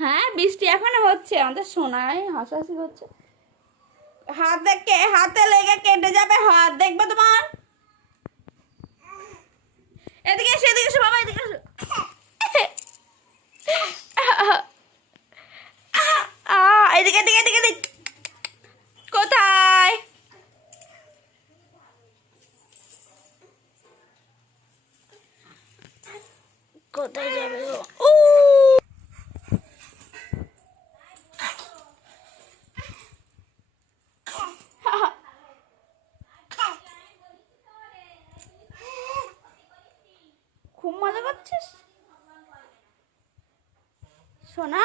হ্যাঁ বৃষ্টি এখনো হচ্ছে, আমাদের সোনায় হাসাহাসি হচ্ছে। হাত দেখে হাতে লেগে কেটে যাবে হাত, দেখবে তোমার। এদিকে এসে, এদিকে এসে বাবা, এদিকে এসে। এদিকে এদিকে এদিকে এদিকে। কোথায়? কোথায় যাবে গো? খুব মজা করছিস সোনা।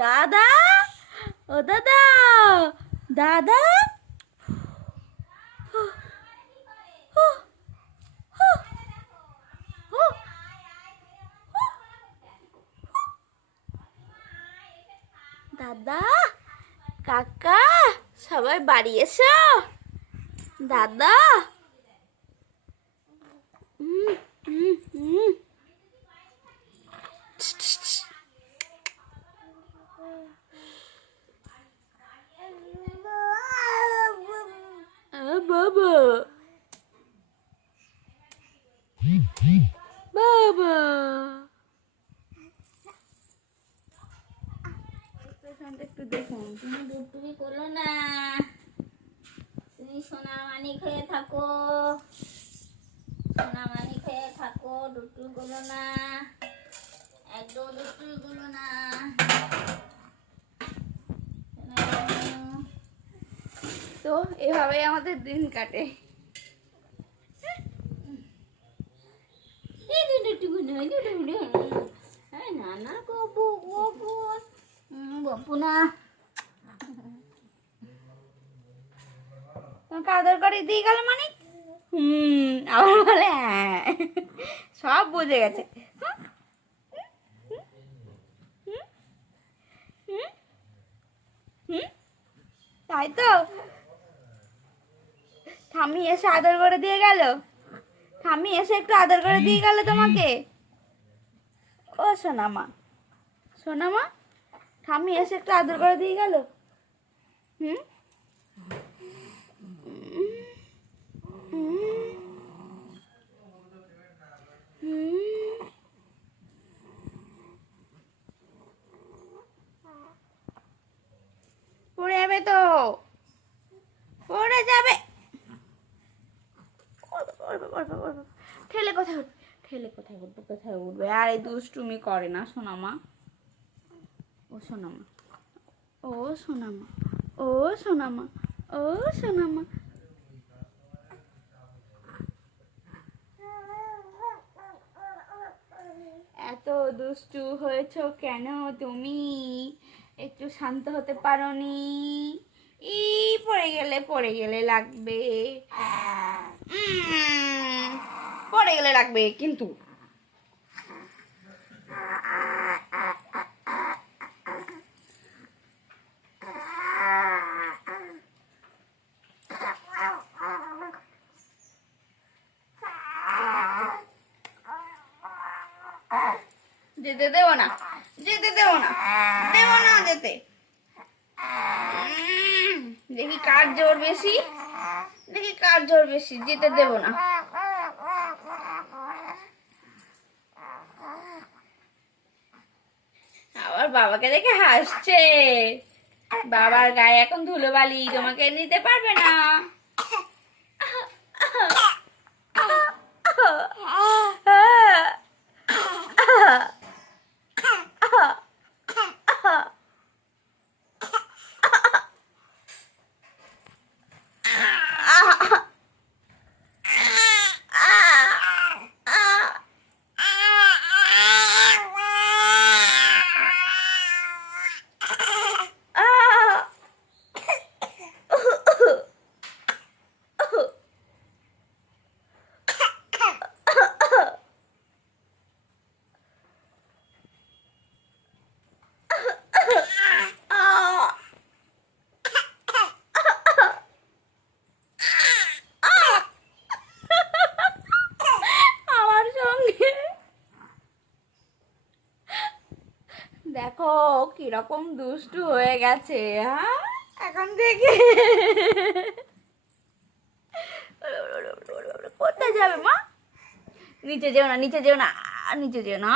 দাদা, ও দাদা, দাদা, দাদা, কাকা, সবাই বাড়ি এসো। দাদা, বাবা, বাবা, একটু দেখুন। তুমি দুটুকি করলো না, তুমি সোনা মানিক হয়ে থাকো, সোনা মানিক হয়ে থাকো, দুটুকি করলো না, একদম দুটুকি করলো না। তো এভাবেই আমাদের দিন কাটে। নানা গপু গপু গপু না, তোমাকে আদর করে দিয়ে গেল মানে আবার বলে হ্যাঁ, সব বুঝে গেছে। তাই তো, ঠাম্মি এসে আদর করে দিয়ে গেল, ঠাম্মি এসে একটু আদর করে দিয়ে গেল তোমাকে। ও সোনামা, সোনামা, ঠাম্মি এসে একটু আদর করে দিয়ে গেল। পড়ে যাবে তো, পড়ে যাবে। ঠেলে কোথায় উঠবে, ঠেলে কোথায় উঠবে, কোথায় উঠবে। আর এই দুষ্টুমি করে না সোনামা। ও সোনামা, ও সোনামা, ও সোনামা, ও সোনামা। এত দুষ্টু হয়েছো কেন তুমি? একটু শান্ত হতে পারোনি? ই পড়ে গেলে লাগবে, পড়ে গেলে লাগবে কিন্তু। যেতে দেবো না, যেতে দেবো না, দেবো না যেতে। দেখি কার জোর বেশি, দেখি কার জোর বেশি, যেতে দেবো না। আবার বাবাকে দেখে হাসছে। বাবার গায়ে এখন ধুলোবালি, তোমাকে নিতে পারবে না। কিরকম দুষ্টু হয়ে গেছে। হ্যাঁ, এখন থেকে কোথায় যাবে মা? নিচে যেও না, নিচে যেও না, নিচে যেও না।